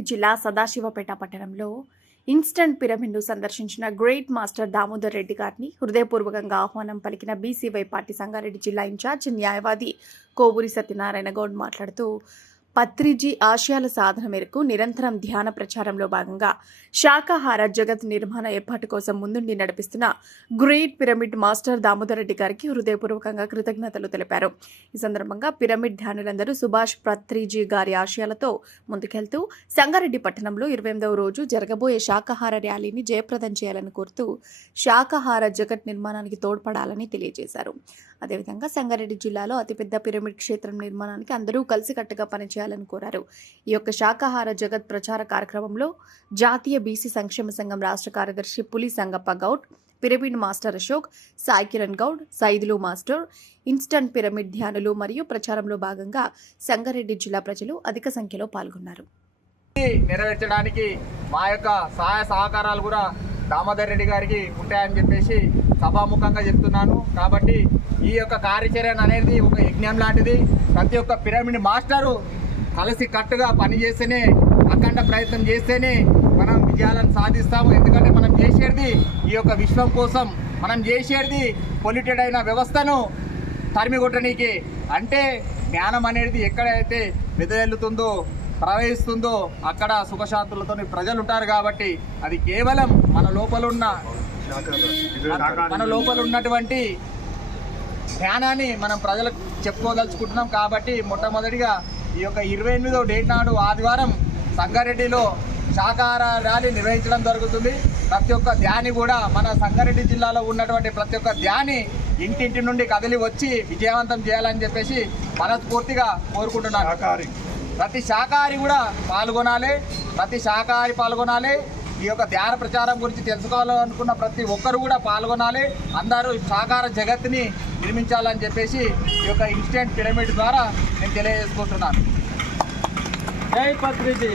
జిల్లా సదాశివపేట పట్టణంలో ఇన్స్టంట్ పిరమిడ్ను సందర్శించిన గ్రేట్ మాస్టర్ దామోదర్ రెడ్డి గారిని హృదయపూర్వకంగా ఆహ్వానం పలికిన బీసీవై పార్టీ సంగారెడ్డి జిల్లా ఇన్ఛార్జ్ న్యాయవాది కోవూరి సత్యనారాయణ గౌడ్ మాట్లాడుతూ పత్రిజీ ఆశయాల సాధన మేరకు నిరంతరం ధ్యాన ప్రచారంలో భాగంగా శాకాహార జగత్ నిర్మాణ ఏర్పాటు కోసం ముందుండి నడిపిస్తున్న great pyramid master Damodar Reddy గారికి హృదయపూర్వకంగా కృతజ్ఞతలు తెలిపారు. ఈ సందర్భంగా పిరమిడ్ ధ్యానులందరూ సుభాష్ పత్రిజీ గారి ఆశయాలతో ముందుకెళ్తూ సంగారెడ్డి పట్టణంలో ఇరవై ఎనిమిదవ రోజు జరగబోయే శాకాహార ర్యాలీని జయప్రదం చేయాలని కోరుతూ శాకాహార జగత్ నిర్మాణానికి తోడ్పడాలని తెలియజేశారు. అదేవిధంగా సంగారెడ్డి జిల్లాలో అతిపెద్ద పిరమిడ్ క్షేత్రం నిర్మాణానికి అందరూ కలిసికట్టుగా చేయాలని కోరారు. ఈ యొక్క శాకాహార జగత్ ప్రచార కార్యక్రమంలో జాతీయ బీసీ సంక్షేమ సంఘం రాష్ట్ర కార్యదర్శి Puli Sangappa Goud pyramid master Ashok Sai Kiran Goud Saidulu master instant pyramid ధ్యానులు మరియు ప్రచారంలో భాగంగా సంగారెడ్డి జిల్లా ప్రజలు అధిక సంఖ్యలో పాల్గొన్నారు. నెరవేర్చడానికి మా యొక్క సహాయ సహకారాలు కూడా దామోదర్ రెడ్డి గారికి ఉంటాయని చెప్పేసి సభాముఖంగా చెప్తున్నాను. కాబట్టి ఈ యొక్క కార్యాచరణ అనేది ఒక యజ్ఞం లాంటిది. ప్రతి ఒక్క పిరమిడ్ మాస్టరు కలిసి కట్టుగా పనిచేస్తేనే అఖండ ప్రయత్నం చేస్తేనే మనం విజయాలను సాధిస్తాము. ఎందుకంటే మనం చేసేది ఈ యొక్క విశ్వం కోసం మనం చేసేది పొల్యూటెడ్ అయిన వ్యవస్థను తరిమిగొట్టనీకి అంటే జ్ఞానం అనేది ఎక్కడైతే వెదజల్లుతుందో ప్రవహిస్తుందో అక్కడ సుఖశాంతులతో ప్రజలు ఉంటారు కాబట్టి అది కేవలం మన లోపల ఉన్న మన లోపల ఉన్నటువంటి జ్ఞానాన్ని మనం ప్రజలకు చెప్పుకోదలుచుకుంటున్నాం కాబట్టి మొట్టమొదటిగా ఈ యొక్క ఇరవై ఎనిమిదో డేట్ నాడు ఆదివారం సంగారెడ్డిలో శాకాహార ర్యాలీ నిర్వహించడం జరుగుతుంది. ప్రతి ఒక్క ధ్యాని కూడా మన సంగారెడ్డి జిల్లాలో ఉన్నటువంటి ప్రతి ఒక్క ధ్యాని ఇంటింటి నుండి కదిలి వచ్చి విజయవంతం చేయాలని చెప్పేసి మనస్ఫూర్తిగా కోరుకుంటున్నాను. ప్రతి శాకాహారి కూడా పాల్గొనాలి. ప్రతి శాకాహారి పాల్గొనాలి. ఈ యొక్క ధ్యాన ప్రచారం గురించి తెలుసుకోవాలనుకున్న ప్రతి ఒక్కరు కూడా పాల్గొనాలి. అందరూ శాకాహార జగత్తుని నిర్మించాలని చెప్పేసి ఈ యొక్క ఇన్స్టెంట్ పిరమిడ్ ద్వారా నేను తెలియజేసుకుంటున్నాను. జై పత్రిజీ.